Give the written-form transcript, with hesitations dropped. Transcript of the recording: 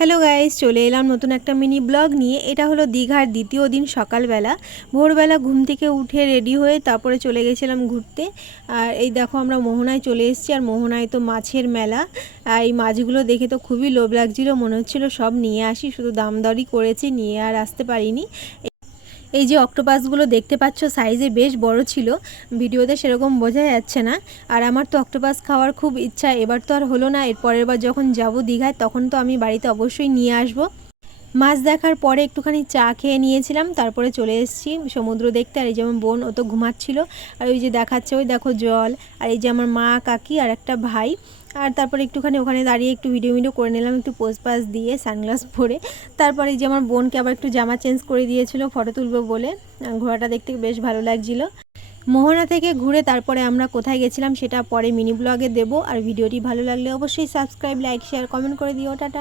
Hello guys, চলে এলাম নতুন একটা মিনি ব্লগ নিয়ে। এটা হলো দীঘার দ্বিতীয় দিন সকালবেলা। ভোরবেলা ঘুম থেকে উঠে রেডি হয়ে তারপরে চলে গেছিলাম ঘুরতে। আর এই দেখো আমরা মোহনায় চলে এসেছি। আর মোহনায় তো মাছের মেলা। আর এই মাছগুলো দেখে তো খুবই লোভ লাগছিল, মনে হচ্ছিল সব নিয়ে আসি, শুধু দাম দরই করেছি, নিয়ে আর আসতে পারিনি। এই যে অক্টোপাসগুলো দেখতে পাচ্ছ, সাইজে বেশ বড় ছিল, ভিডিওতে সেরকম বোঝা যাচ্ছে না। আর আমার তো অক্টোপাস খাওয়ার খুব ইচ্ছা, এবার তো আর হলো না। এর পরের বার যখন যাব দীঘায় তখন তো আমি বাড়িতে অবশ্যই নিয়ে আসব। মাছ দেখার পরে একটুখানি চা খেয়ে নিয়েছিলাম, তারপরে চলে এসেছি সমুদ্র দেখতে। আর এই যেমন বোন, ও তো ঘুমাচ্ছিল। আর ওই যে দেখাচ্ছে, ওই দেখো জল। আর এই যে আমার মা, কাকি আর একটা ভাই। আর তারপরে একটুখানি ওখানে দাঁড়িয়ে একটু ভিডিও করে নিলাম, একটু পোজ পাস দিয়ে সানগ্লাস পরে। তারপরে এই যে আমার বোনকে আবার একটু জামা চেঞ্জ করে দিয়েছিল ফটো তুলবো বলে। ঘোড়াটা দেখতে বেশ ভালো লাগছিল। মোহনা থেকে ঘুরে তারপরে আমরা কোথায় গেছিলাম সেটা পরে মিনি ব্লগে দেবো। আর ভিডিওটি ভালো লাগলে অবশ্যই সাবস্ক্রাইব, লাইক, শেয়ার, কমেন্ট করে দিও। টাটা।